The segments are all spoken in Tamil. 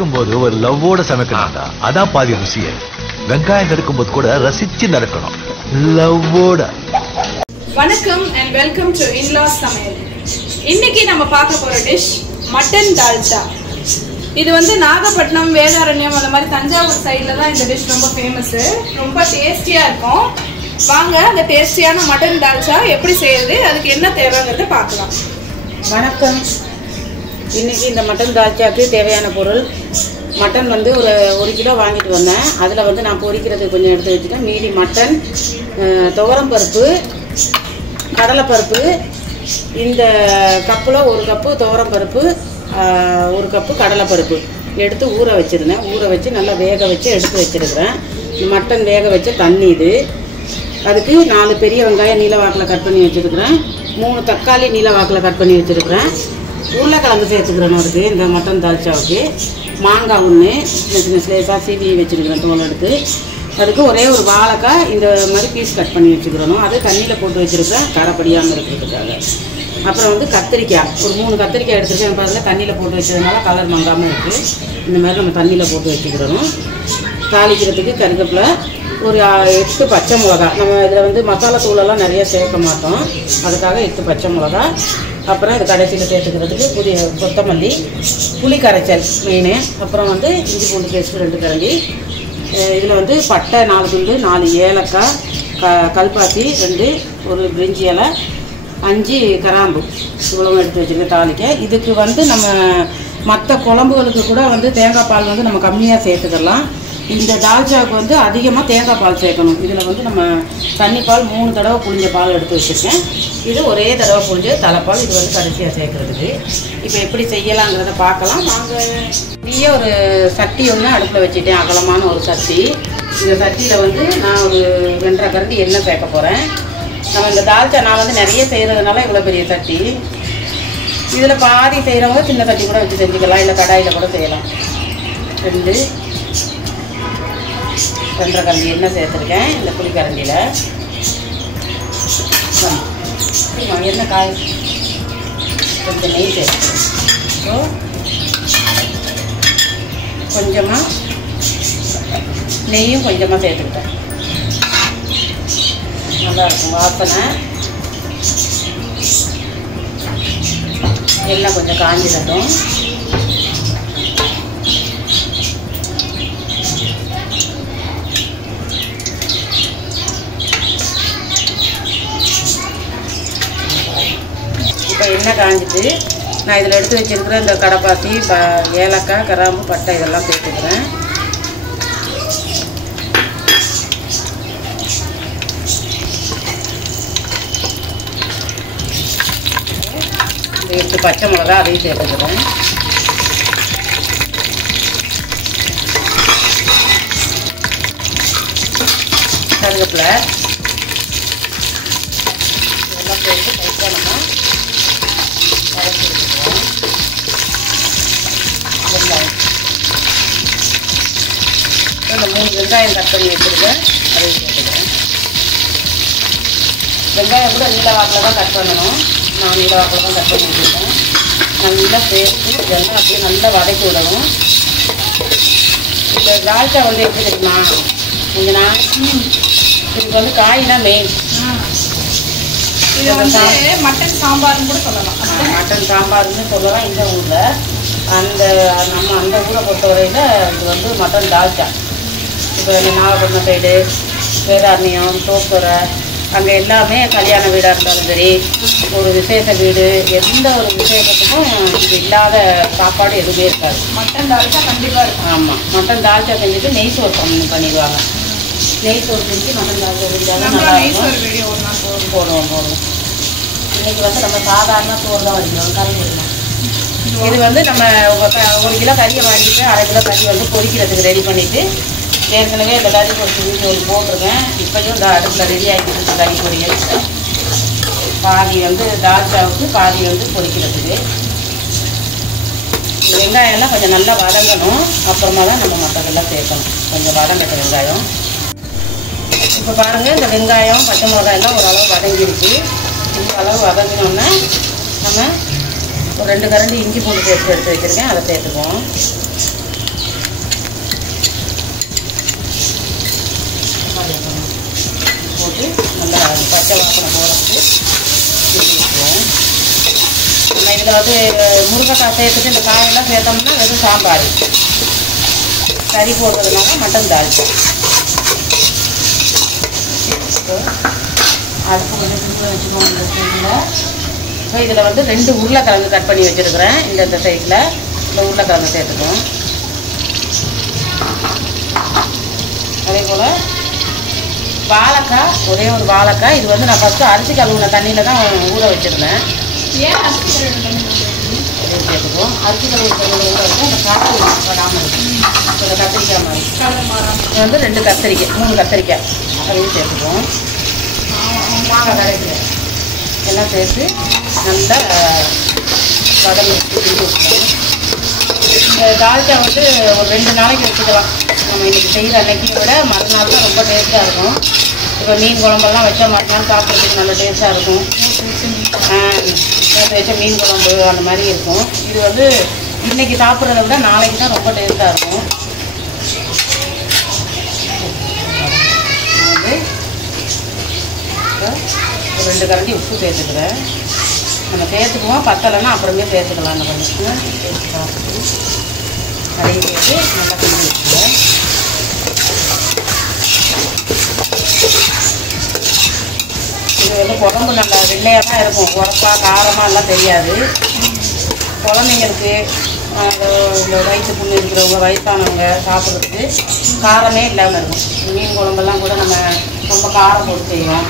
சமைக்கும்போது ஒரு லவ்வோட சமைக்கணும்டா. அதான் பாதி ருசியே. வெங்காயம் நறுக்கும்போது கூட ரசிச்சு நறுக்கணும், லவ்வோட. வணக்கம் அண்ட் வெல்கம் டு இன்லாஸ் சமையல். இன்னைக்கு நம்ம பார்க்க போற டிஷ் மட்டன் தால்ச்சா. இது வந்து நாகப்பட்டினம், வேதாரண்யம், அந்த மாதிரி தஞ்சாவூர் சைடில் தான் இந்த டிஷ் ரொம்ப ஃபேமஸ். ரொம்ப டேஸ்டியா இருக்கும். வாங்க அந்த டேஸ்டியான மட்டன் தால்ச்சா எப்படி செய்யறது, அதுக்கு என்ன தேவைங்கிறத பார்க்கலாம். வணக்கம். இன்றைக்கி இந்த மட்டன் தால்ச்சாக்கு தேவையான பொருள், மட்டன் வந்து ஒரு கிலோ வாங்கிட்டு வந்தேன். அதில் வந்து நான் பொரிக்கிறதுக்கு கொஞ்சம் எடுத்து வச்சுட்டேன். மீதி மட்டன், துவரம்பருப்பு, கடலைப்பருப்பு, இந்த கப்பில் ஒரு கப்பு துவரம்பருப்பு, ஒரு கப்பு கடலைப்பருப்பு எடுத்து ஊற வச்சுருந்தேன். ஊற வச்சு நல்லா வேக வச்சு எடுத்து வச்சுருக்கிறேன். மட்டன் வேக வச்ச தண்ணி இது. அதுக்கு 4 பெரிய வெங்காயம் நீல வாக்கில் கட் பண்ணி வச்சுருக்கிறேன். 3 தக்காளி நீல வாக்கில் கட் பண்ணி வச்சுருக்கிறேன். உருளைக்கிழங்கு சேர்த்துக்கிறேன் அதுக்கு, இந்த மட்டன் தால்ச்சாவுக்கு. மாங்காய் 1 சின்ன சின்ன ஸ்லேஸாக சீவி வச்சுருக்கிறேன் தோல் எடுத்து. அதுக்கு ஒரே ஒரு வாழைக்காய் இந்த மாதிரி பீஸ் கட் பண்ணி வச்சுக்கிறணும். அது தண்ணியில் போட்டு வச்சுருக்கேன் கரைப்படியாமல் இருக்கிறதுக்காக. அப்புறம் வந்து கத்திரிக்காய், ஒரு 3 கத்திரிக்காய் எடுத்துருக்கேன். பாருங்கள், தண்ணியில் போட்டு வச்சதுனால கலர் மங்காமல் இருக்குது. இந்த மாதிரி நம்ம தண்ணியில் போட்டு வச்சுக்கிறணும். தாளிக்கிறதுக்கு கருவேப்பிலை, ஒரு 8 பச்சை மிளகா. நம்ம இதில் வந்து மசாலா தூளெல்லாம் நிறைய சேர்க்க மாட்டோம், அதுக்காக 8 பச்சை மிளகா. அப்புறம் இது கடைசியில் சேர்த்துக்கிறதுக்கு கொத்தமல்லி, புளி கரைச்சல் மெயின். அப்புறம் வந்து இஞ்சி பூண்டு பேஸ்ட்டு 2 கரண்டி. இதில் வந்து பட்டை 4 துண்டு, 4 ஏலக்காய், கல்பாசி 2, ஒரு பிரிஞ்சி இலை, 5 கிராம்பு, இவ்வளவு எடுத்து வச்சுருக்கேன் தாளிக்க. இதுக்கு வந்து நம்ம மற்ற குழம்புகளுக்கு கூட வந்து தேங்காய் பால் வந்து நம்ம கம்மியாக சேர்த்துக்கலாம். இந்த தால்ச்சாவுக்கு வந்து அதிகமாக தேங்காய் பால் சேர்க்கணும். இதில் வந்து நம்ம தண்ணி பால் 3 தடவை புளிஞ்ச பால் எடுத்து வச்சுருக்கேன். இது ஒரே தடவை புளிஞ்ச தலைப்பால். இது வந்து கடைசியாக சேர்க்குறதுக்கு. இப்போ எப்படி செய்யலாங்கிறத பார்க்கலாம் வாங்க. பெரிய ஒரு சட்டி ஒன்று அடுப்பில் வச்சுட்டேன், அகலமான ஒரு சட்டி. இந்த சட்டியில் வந்து நான் ஒரு 2.5 கரண்டி எண்ணெய் சேர்க்க போகிறேன். நம்ம இந்த தால்ச்சா நான் வந்து நிறைய செய்கிறதுனால இவ்வளோ பெரிய சட்டி. இதில் பாதி செய்கிறவங்க சின்ன சட்டி கூட வச்சு செஞ்சுக்கலாம், இல்லை கடாயில் கூட செய்யலாம். 2.5 கரண்டி எண்ணெய் சேர்த்துருக்கேன் இந்த புளிக்கரண்டியில். எண்ணெய் காய் கொஞ்சம் நெய் சேர்த்துருக்கேன். ஸோ கொஞ்சமாக நெய்யும் கொஞ்சமாக சேர்த்துக்கிட்டேன். நல்லாயிருக்கும் வாசனை. எண்ணெய் கொஞ்சம் காஞ்சிடட்டும். இப்போ எண்ணெய் காஞ்சிட்டு நான் இதில் எடுத்து வச்சுருக்கிற இந்த கடைப்பாசி, ஏலக்காய், கிராம்பு, பட்டை இதெல்லாம் சேர்த்துக்கிறேன். இந்த 8 பச்சை மிளகா அதையும் சேர்த்துக்கிறேன். கருவேப்பிலை இதெல்லாம் சேர்த்து லைட்டாக நம்ம வதக்கி வச்சுக்கிறோம். வெங்காயம், இந்த 3 வெங்காயம் கட் பண்ணி வச்சுருக்கேன், அதையும் சேர்த்துக்கிறேன். வெங்காயம் கூட நீல வாக்கில் தான் கட் பண்ணணும். நான் நீல வாக்கில் தான் கட் பண்ணி வச்சுருக்கேன். நல்லா சேர்த்து இதெல்லாம் அப்படியே நல்லா வதக்கி விடணும். இந்த தால்ச்சா வந்து எப்படி இருக்குமா, கொஞ்சம் நான் இதுக்கு வந்து காய் தான் மெயின். இது வந்து மட்டன் சாம்பார்னு கூட சொல்லலாம். மட்டன் சாம்பார்னு சொல்லலாம் இந்த ஊரில். நம்ம அந்த ஊரை பொறுத்தவரையில் இது வந்து மட்டன் தால்ச்சா. இப்போ நாகப்பட்டினம் சைடு, வேதாரண்யம், தோப்புரை, அங்கே எல்லாமே கல்யாண வீடாக இருந்தாலும் சரி, ஒரு விசேஷ வீடு, எந்த ஒரு விசேஷத்துக்கும் இது இல்லாத சாப்பாடு எதுவுமே இருக்காது. மட்டன் தால்ச்சா கண்டிப்பாக இருக்கும். ஆமாம், மட்டன் தால்ச்சா செஞ்சுட்டு நெய் சோறு பண்ணிடுவாங்க. நெய் சோறு செஞ்சு மட்டன் தால்ச்சா செஞ்சாலும் நல்லா இருக்கும். வீடியோ ஒரு நாள் போடுவோம். இன்றைக்கி வந்து நம்ம சாதாரண சோறு தான் வடிக்கிறோம், கறி விடலாம். இது வந்து நம்ம 1 கிலோ கறியை வாங்கிட்டு 1/2 கிலோ கறி வந்து பொரிக்கிறதுக்கு ரெடி பண்ணிவிட்டு, ஏற்கனவே இந்த கறி பொரிச்சு வீடியோ போட்டிருக்கேன். இப்போயும் இந்த அடுப்பில் ரெடி ஆகிட்டு கறி பொரியல். பாதி வந்து தால்ச்சாவுக்கு, பாதி வந்து பொரிக்கிறதுக்கு. வெங்காயம்லாம் கொஞ்சம் நல்லா வதங்கணும். அப்புறமா தான் நம்ம மற்றதெல்லாம் சேர்க்கணும். கொஞ்சம் வதங்கட்ட வெங்காயம். இப்போ பாருங்கள், இந்த வெங்காயம், பச்சை மிளகாய் எல்லாம் ஓரளவு வதங்கிடுச்சு. இந்த அளவு வதங்கினோன்னா நம்ம ஒரு 2 கரண்டி இஞ்சி பூண்டு பேஸ்ட் எடுத்து வச்சுருக்கேன், அதை சேர்த்துக்குவோம். போட்டு நல்லா பச்சை வாசனை போகிறதுக்கு வச்சுக்குவோம். நம்ம இதில் வந்து முருங்கைக்காய் சேர்த்துட்டு இந்த காயெல்லாம் சேர்த்தோம்னா வெறும் சாம்பார். கறி போடுறதுனால மட்டன் தாளிச்சா. அடுப்பு கொஞ்சம் சிம்பிளாக வச்சுக்கோங்க இந்த சைடில். ஸோ இதில் வந்து 2 உருளைக்கிழங்கு கட் பண்ணி வச்சுருக்கிறேன். இந்த சைடில் இந்த உருளைக்கிழங்கு சேர்த்துக்குவோம். அதே போல் வாழைக்காய், ஒரே ஒரு வாழைக்காய். இது வந்து நான் ஃபஸ்ட்டு அரிசி கழுவுன தண்ணியில் தான் ஊற வச்சுருந்தேன். அதையும் சேர்த்துக்குவோம். அரிசி கழுவுன தண்ணியில் ஊற வச்சு அந்த காற்று வராமல் இருக்கும். இந்த கத்திரிக்காய் மாதிரி இது வந்து 2 கத்திரிக்காய், 3 கத்திரிக்காய் அதையும் சேர்த்துக்குவோம். மாங்காய் கரைக்கிறேன் எல்லாம் சேர்த்து நல்லா வதங்கி வச்சுக்கணும். இந்த தால்ச்சா வந்து ஒரு 2 நாளைக்கு வச்சுக்கலாம். நம்ம இன்றைக்கி செய்கிற அன்னைக்கு விட மறுநாள் தான் ரொம்ப டேஸ்ட்டாக இருக்கும். இப்போ மீன் குழம்பெல்லாம் வச்சா மறுநாள் சாப்பிட்றதுக்கு நல்ல டேஸ்ட்டாக இருக்கும். நேற்று வச்ச மீன் குழம்பு அந்த மாதிரி இருக்கும். இது வந்து இன்றைக்கி சாப்பிட்றத விட நாளைக்கு தான் ரொம்ப டேஸ்ட்டாக இருக்கும். வந்து ஒரு 2 கரண்டி உப்பு சேர்த்துக்கிறேன். நம்ம சேர்த்துக்குவோம், பத்தலைன்னா அப்புறமே சேர்த்துக்கலாம். அந்த கொஞ்சம் சேர்த்து பார்த்துட்டு அதையும் சேர்த்து நல்லா கிண்டி வச்சுக்குவேன். இது வந்து குழம்பு நல்லா வெள்ளையாக தான் இருக்கும். உரப்பா காரமாக எல்லாம் தெரியாது. குழந்தைங்களுக்கு இந்த வயிற்று புண்ணு இருக்கிறவங்க, வயசானவங்க சாப்பிட்றதுக்கு காரமே இல்லாமல் இருக்கும். மீன் குழம்பெல்லாம் கூட நம்ம ரொம்ப காரம் போட்டு செய்வோம்.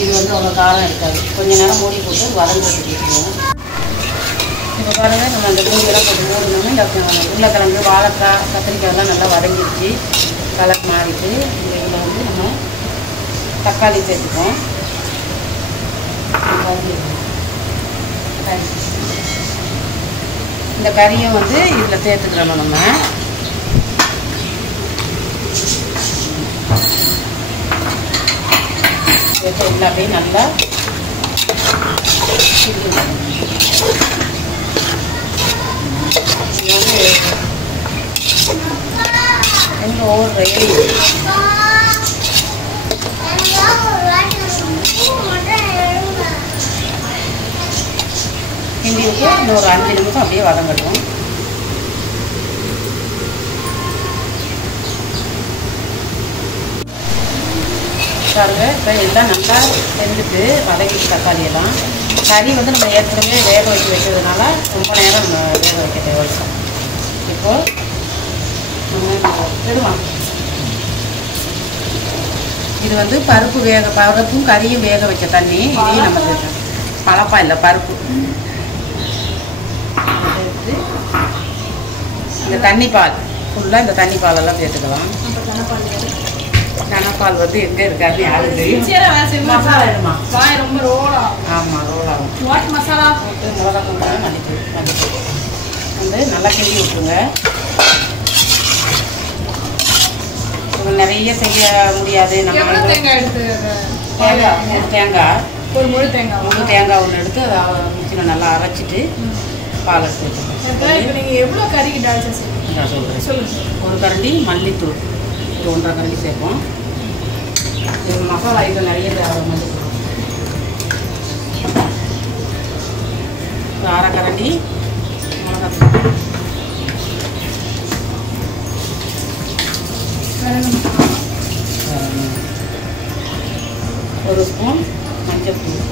இது வந்து அவ்வளோ காரம் இருக்காது. கொஞ்சம் நேரம் மூடி போட்டு வதங்கிறதுக்கு வச்சுக்குவோம். இப்போ பாருங்கள், நம்ம அந்த மூடியெல்லாம் போட்டு மூடினோம்னா இந்த உருளைக்கிழங்கு, வாழைக்காய், கத்திரிக்காயெல்லாம் நல்லா வதங்கிடுச்சு. கலர் மாறிட்டு இதில் வந்து நம்ம தக்காளி சேர்த்துப்போம். இந்த கறியும் வந்து இதில் சேர்த்துக்கிறோம். நம்ம சேர்த்து எல்லாத்தையும் நல்லா எங்கே ஒவ்வொரு ரெடி கிண்டி விட்டு இன்னும் ஒரு 5 நிமிஷம் அப்படியே வதங்கட்டும். பாருங்க, இப்போ எல்லாம் நல்லா வெந்துட்டு வதக்கிட்டு தக்காளியெல்லாம். கறி வந்து நம்ம ஏற்கனவே வேக வச்சு வைக்கிறதுனால ரொம்ப நேரம் நம்ம வேக வைக்க தேவைப்படும். இப்போது விடுவாங்க. இது வந்து பருப்பும் கறியும் வேக வச்ச தண்ணி. இதையும் நம்ம சேர்த்தோம். பழப்பா இல்லை, பருப்பு. இந்த தண்ணி பால் ஃபுல்லாக இந்த தண்ணி பாலெல்லாம் சேர்த்துக்கலாம். கனப்பால் வந்து எங்கே இருக்காது யாரும் தெரியும். மசாலா எடுமா ரொம்ப ரோல் ஆகும். ஆமாம், ரோல் ஆகும். மசாலா போட்டு மிளகாய் மல்லித்தூள் வந்து நல்லா கிண்டி விட்டுருங்க. நிறைய செய்ய முடியாது. நம்ம தேங்காய் ஒரு முழு தேங்காய் ஒன்று எடுத்து அதை மிக்சியில் நல்லா அரைச்சிட்டு பால் எடுத்து நீங்கள் எவ்வளோ கறிக்கு டால்ச்சா நான் சொல்கிறேன். ஒரு கரண்டி மல்லித்தூள், இது 1.5 கரண்டி சேர்ப்போம். இது மசாலா ஐட்டம் நிறைய மல்லித்தூள். ஒரு 1/2 கரண்டி மிளகாத்தூள், ஒரு ஸ்பூன் மஞ்சள் தூள்.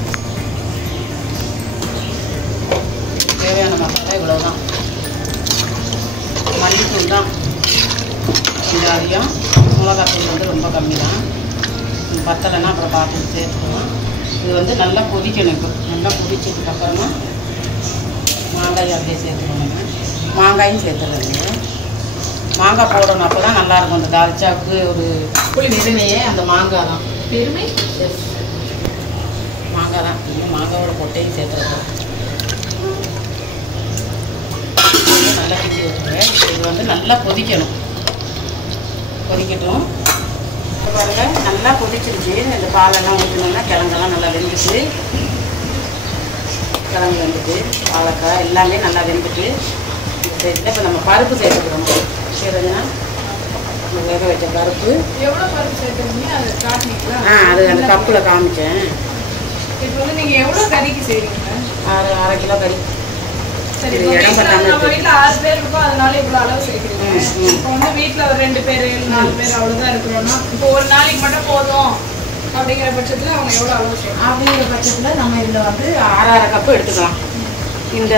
தேவையான மசாலா இவ்வளோதான். மல்லித்தூள் தான் கொஞ்சம் அதிகம், மிளகாத்தூள் வந்து ரொம்ப கம்மி தான். பத்தலைன்னா அப்புறம் பார்த்து சேர்த்துக்கலாம். இது வந்து நல்லா கொதிக்கணும். இப்போ நல்லா கொதிச்சதுக்கப்புறமா மாங்காய் அப்படியே சேர்த்துக்கணும். மாங்காயும் சேர்த்துடுறீங்க. மாங்காய் போடணும், அப்போ தான் நல்லாயிருக்கும். அந்த தால்ச்சாவுக்கு ஒரு பெருமையே அந்த மாங்காய் தான். பெருமை மாங்காய் தான். மாங்காயோட கொட்டையும் சேர்த்துருக்கோம். நல்லா கிண்டி வச்சுருக்கேன். இது வந்து நல்லா கொதிக்கணும். கொதிக்கட்டும். பாருங்க, நல்லா கொதிச்சிருச்சு. இந்த பாலெல்லாம் ஊற்றினோம்னா கிழங்கெல்லாம் நல்லா வெந்துட்டு, கிழங்கு வெந்துட்டு, வாழைக்காய் எல்லாமே நல்லா வெந்துட்டு, இப்போ நம்ம பருப்பு சேர்த்துக்கிறோம். சேர்த்துன்னா வேக வச்ச பருப்பு. எவ்வளோ பருப்பு சேர்த்துருந்தீங்க அதை காட்டினீங்களா? அது அந்த கப்பில் காமிச்சேன். இப்போ வந்து நீங்கள் எவ்வளோ கறிக்கு செய்கிறீங்க? அரை கிலோ கறி. சரி, நம்ம வீட்டில் 6 பேர் இருக்கோம், அதனால இவ்வளோ அளவு சேர்க்குறீங்க. இப்போ வந்து வீட்டில் ஒரு 2 பேர் 4 பேர் அவ்வளோதான் இருக்கிறோம்னா இப்போ ஒரு நாளைக்கு மட்டும் போதும் அப்படிங்கிற பட்சத்தில் அவங்க எவ்வளோ அளவு செய்யணும்? அப்படிங்கிற பட்சத்தில் நம்ம இதில் வந்து 1/2 கப்பு எடுத்துக்கலாம். இந்த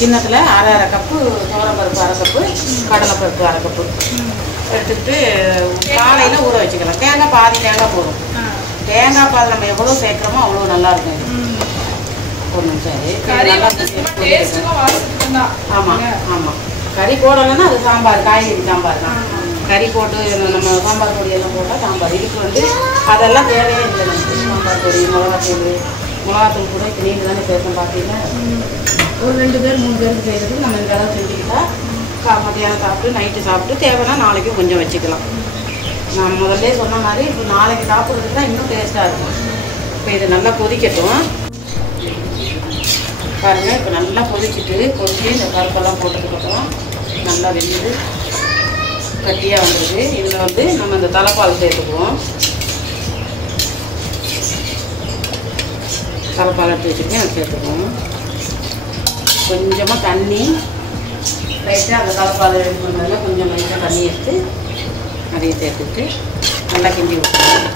கிண்ணத்தில் 1/2 கப்பு துவரம்பருப்பு 1/2 கப்பு, கடலைப்பருப்பு 1/2 கப்பு எடுத்துக்கிட்டு காலையில் ஊற வச்சுக்கலாம். தேங்காய் பாதி தேங்காய் போதும். தேங்காய் பால் நம்ம எவ்வளோ சேர்க்குறோமோ அவ்வளோ நல்லாயிருக்கும். ஒரு நிமிஷம். ஆமாம் ஆமாம். கறி போடலைன்னா அது சாம்பார், காய்கறி சாம்பார் தான். கறி போட்டு நம்ம சாம்பார் பொடியெல்லாம் போட்டால் சாம்பார். இதுக்கு வந்து அதெல்லாம் தேவையே இல்லை. நமக்கு சாம்பார் பொடி, மிளகாத்தூள் கூட இப்போ நீங்கள் தானே சேர்க்கணும். பார்த்தீங்கன்னா ஒரு 2 பேர் 3 பேருக்கு செய்கிறதுக்கு நம்ம இந்த அளவு செஞ்சுக்கிட்டா மத்தியானம் சாப்பிட்டு நைட்டு சாப்பிட்டு தேவைன்னா நாளைக்கும் கொஞ்சம் வச்சுக்கலாம். நான் முதல்ல சொன்ன மாதிரி இப்போ நாளைக்கு சாப்பிட்றதுக்கு தான் இன்னும் டேஸ்ட்டாக இருக்கும். இப்போ இது நல்லா கொதிக்கட்டும் பாருங்கள். இப்போ நல்லா கொதிச்சுட்டு இந்த பருப்பெல்லாம் போட்டதுக்கப்புறம் நல்லா வெந்து கட்டியாக வந்துடுது. இதில் வந்து நம்ம இந்த தலைப்பால் சேர்த்துக்குவோம். தலைப்பால் எடுத்து வச்சுருக்கேன், அது சேர்த்துக்குவோம். கொஞ்சமாக தண்ணி லைட்டாக அந்த தலைப்பால் ரெடி பண்ணுறதுல கொஞ்சம் லைட்டாக தண்ணி எடுத்து அதையும் சேர்த்துட்டு நல்லா கிண்டி விட்டுருவோம்.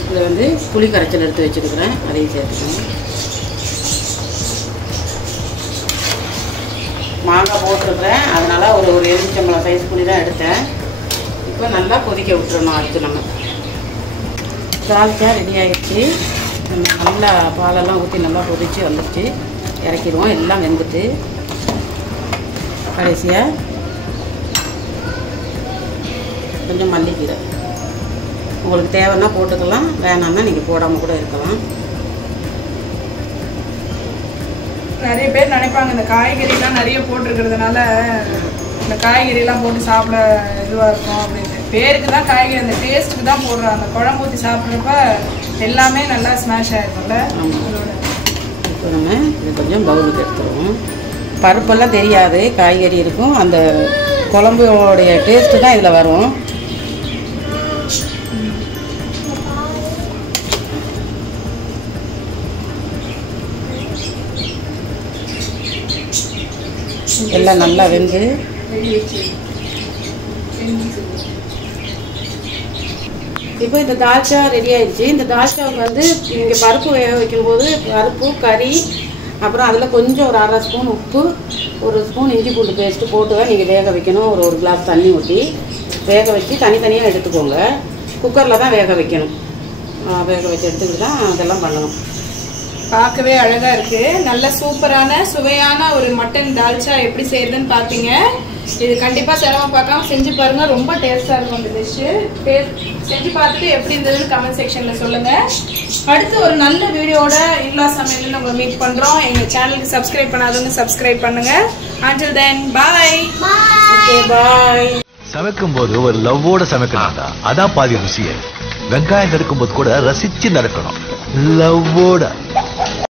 இதில் வந்து புளி கரைச்சல் எடுத்து வச்சுருக்கிறேன், அதையும் சேர்த்துக்கணும். மாங்காய் போட்டிருக்கிறேன், அதனால் ஒரு எலுமிச்சம்பழம் சைஸ் புளி தான் எடுத்தேன். இப்போ நல்லா கொதிக்க விட்டுறணும். அடுத்து நம்ம தால்ச்சா ரெடி ஆகிடுச்சு. நம்ம நல்லா பாலெல்லாம் ஊற்றி நல்லா கொதித்து வந்துடுச்சு. இறக்கிடுவோம். எல்லாம் வெந்துட்டு கடைசியாக கொஞ்சம் மல்லிக்கீரை உங்களுக்கு தேவைன்னா போட்டுக்கலாம், வேணான்னா நீங்கள் போடாமல் கூட இருக்கலாம். நிறைய பேர் நினைப்பாங்க இந்த காய்கறிலாம் நிறைய போட்டிருக்கிறதுனால இந்த காய்கறிலாம் போட்டு சாப்பிட இதுவாக இருக்கும் அப்படின்னு. பேருக்கு தான் காய்கறி, அந்த டேஸ்ட்டுக்கு தான் போடுறோம். அந்த குழம்பு ஊற்றி சாப்பிட்றப்ப எல்லாமே நல்லா ஸ்மாஷ் ஆகிருக்கும்ல. இப்போ நம்ம இது கொஞ்சம் பவுலுக்கு எடுத்துருவோம். பருப்பெல்லாம் தெரியாது, காய்கறி இருக்கும். அந்த குழம்போடைய டேஸ்ட்டு தான் இதில் வரும். எல்லாம் நல்லா வெந்து இப்போ இந்த தால்ச்சா ரெடி ஆயிடுச்சு. இந்த தால்ச்சாவுக்கு வந்து இங்கே பருப்பு வேக வைக்கும்போது பருப்பு, கறி, அப்புறம் அதில் கொஞ்சம் ஒரு 1/2 ஸ்பூன் உப்பு, 1 ஸ்பூன் இஞ்சி பூண்டு பேஸ்ட்டு போட்டு தான் நீங்கள் வேக வைக்கணும். ஒரு கிளாஸ் தண்ணி ஊற்றி வேக வச்சு தனித்தனியாக எடுத்துக்கோங்க. குக்கரில் தான் வேக வைக்கணும். வேக வச்சு எடுத்துக்கிட்டு தான் அதெல்லாம் பண்ணணும். பார்க்கவே அழகா இருக்கு. நல்ல சூப்பரான சுவையான ஒரு மட்டன் தால்ச்சா எப்படி செய்யறதுன்னு பார்த்தீங்க. இது கண்டிப்பா சிரமம் பார்க்காம செஞ்சு பாருங்க, ரொம்ப டேஸ்டா இருக்கும் இந்த டிஷ். செஞ்சு பார்த்துட்டு எப்படி இருந்ததுன்னு கமெண்ட் செக்ஷன்ல சொல்லுங்க. அடுத்து ஒரு நல்ல வீடியோட இன்லா சமையல்னு உங்களை மீட் பண்றோம். எங்க சேனலுக்கு சப்ஸ்கிரைப் பண்ணாதவங்க சப்ஸ்கிரைப் பண்ணுங்க. until then bye. Okay bye. சமைக்கும் போது ஒரு லவ்வோட சமைக்கணும்டா, அதான் பாதி ருசியே. வெங்காயம் நறுக்கும் போது கூட ரசிச்சு நறுக்கணும், லவ்வோட.